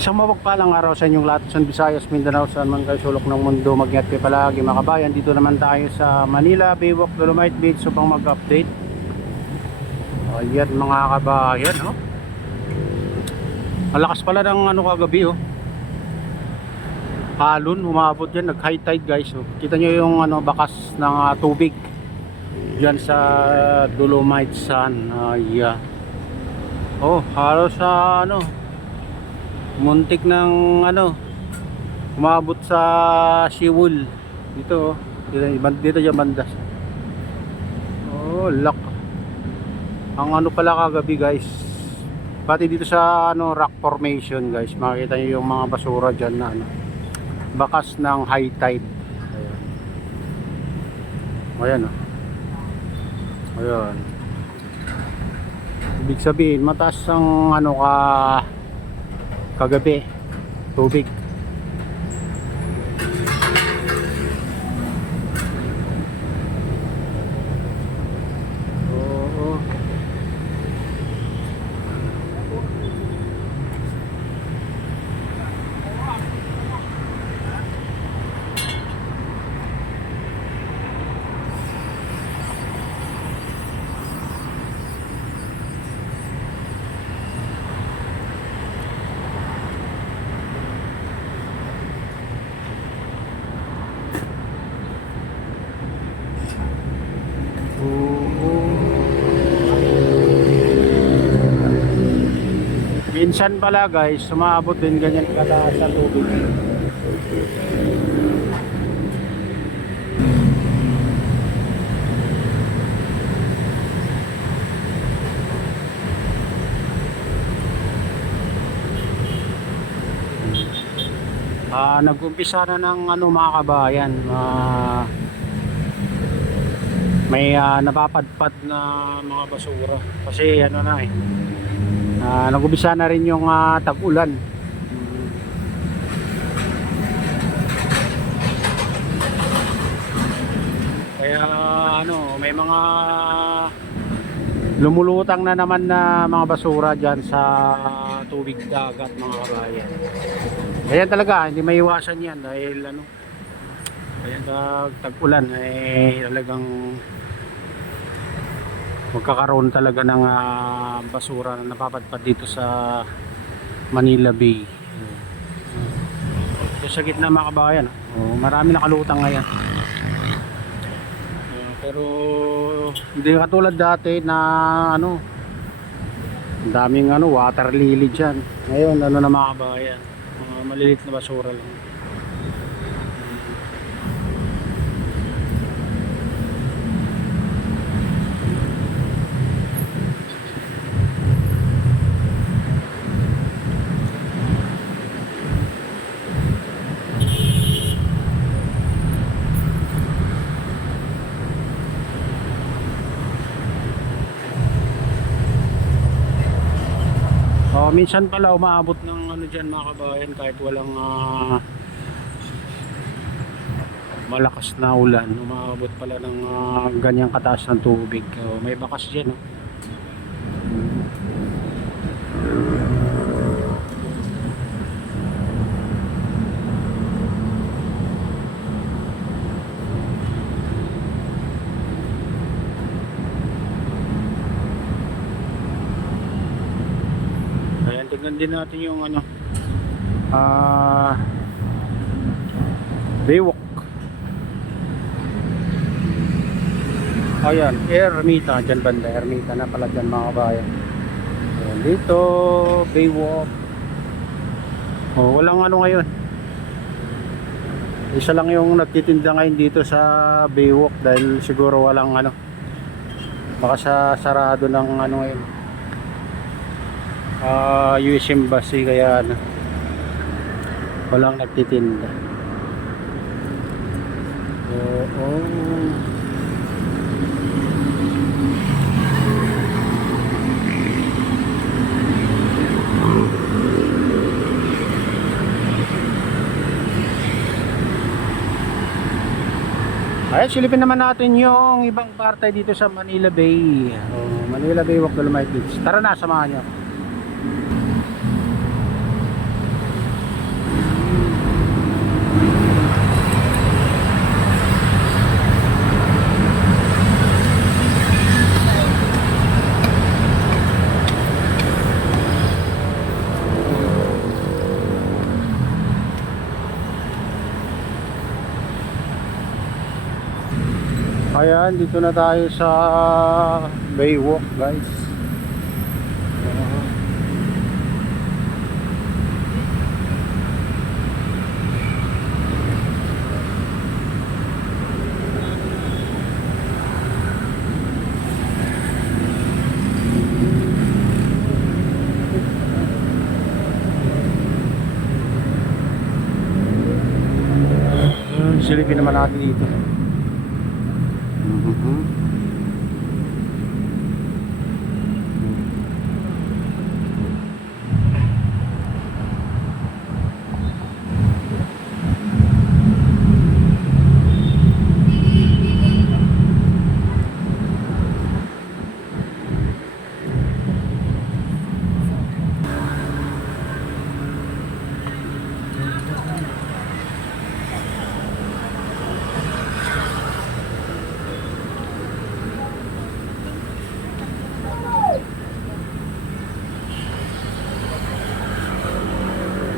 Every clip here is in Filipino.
Isang mapagpalang araw sa inyong lahat, San Visayas, Mindanao, saan man kayo sulok ng mundo. Mag-ingat kayo palagi mga kabayan. Dito naman tayo sa Manila, Baywalk, Dolomite Beach upang mag-update. Ayan mga kabayan, oh. Malakas pala ng ano kagabi, oh. Halon, umabot yan, nag-high tide guys, oh. Kita nyo yung ano, bakas ng tubig yan sa Dolomite Sun. Ayan. Oh, halos sa ano, muntik ng ano, umabot sa Siwul dito, oh. Dito dyan bandas. Oh, lak. Ang ano pala kagabi guys, pati dito sa ano, rock formation guys, makikita nyo yung mga basura dyan na ano, bakas ng high tide. Ayan, oh. Ayan, ibig sabihin mataas ang ano kagabi tubig. Oo. Minsan pala guys, sumaabot din ganyan kataas ang tubig. Nag-umpisa na ng ano mga kabayan, may napapadpad na mga basura kasi ano na eh, nag-umpisa na rin yung tag-ulan. Kaya ano, may mga lumulutang na naman na mga basura dyan sa tubig dagat mga kabayan. Ayan talaga, hindi maiwasan yan dahil ano, ayan tag-ulan eh, talagang magkakaroon talaga ng basura na napapadpad dito sa Manila Bay. So, sa gitna mga kabayan, oh, marami nakalutang ngayon. Pero hindi katulad dati na ano, daming ano, water lily dyan. Ngayon ano na mga kabayan, maliliit na basura lang. Minsan pala umaabot ng ano dyan mga kabayan kahit walang malakas na ulan, umaabot pala ng ganyang kataas ng tubig. May bakas dyan, oh. Tignan din natin yung ano, Baywalk. Ayan, Ermita dyan banda, Ermita na pala dyan mga kabayan. Ayan, dito Baywalk. Walang ano ngayon, isa lang yung nagtitinda ngayon dito sa Baywalk dahil siguro walang ano, baka sa sarado ng ano ngayon, US Embassy, kaya ano, walang nagtitinda. Ayan, silipin naman natin yung ibang parte dito sa Manila Bay. Manila Bay Walk, Dolomite Beach. Tara na, samahan nyo. Ayan, dito na tayo sa Baywalk, guys. Silipin naman natin dito.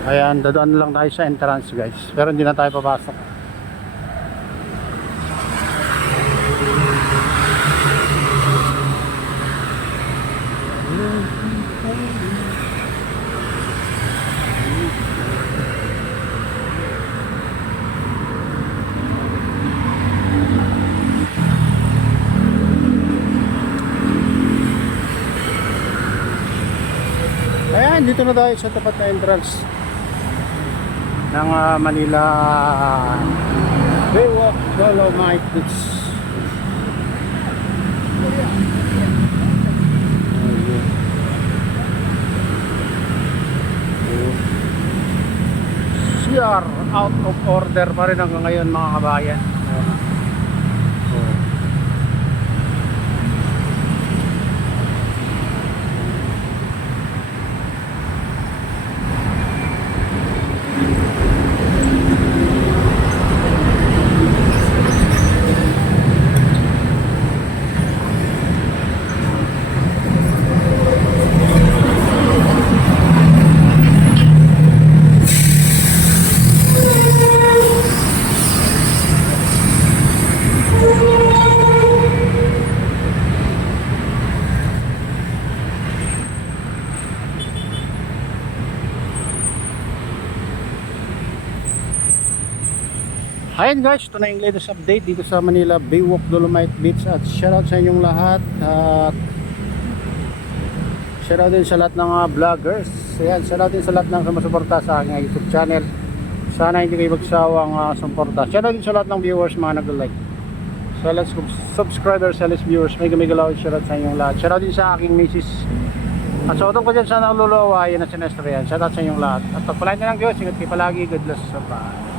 Ayan, dadaan lang tayo sa entrance, guys. Pero hindi na tayo papasok. Ayan, dito na tayo sa tapat na entrance ng Manila Baywalk Dolomite Beach. CR out of order pa rin hanggang ngayon, mga kabayan. Ayan guys, ito na yung latest update dito sa Manila Baywalk Dolomite Beach. At shoutout sa inyong lahat. At shoutout din sa lahat ng vloggers. Ayan, shoutout din sa lahat ng sumusuporta sa aking YouTube channel. Sana hindi kayo magsawang suporta. Shoutout din sa lahat ng viewers, mga nag-like. Sa lahat subscribers, sa lahat viewers, may galaw. Shoutout sa inyong lahat. Shoutout din sa aking misis. At sa utong ko dyan sa naluluwa, yan na sinestra yan. Shoutout sa inyong lahat. At pagpalain na lang Diyos, ingat kayo palagi. God bless. Bye.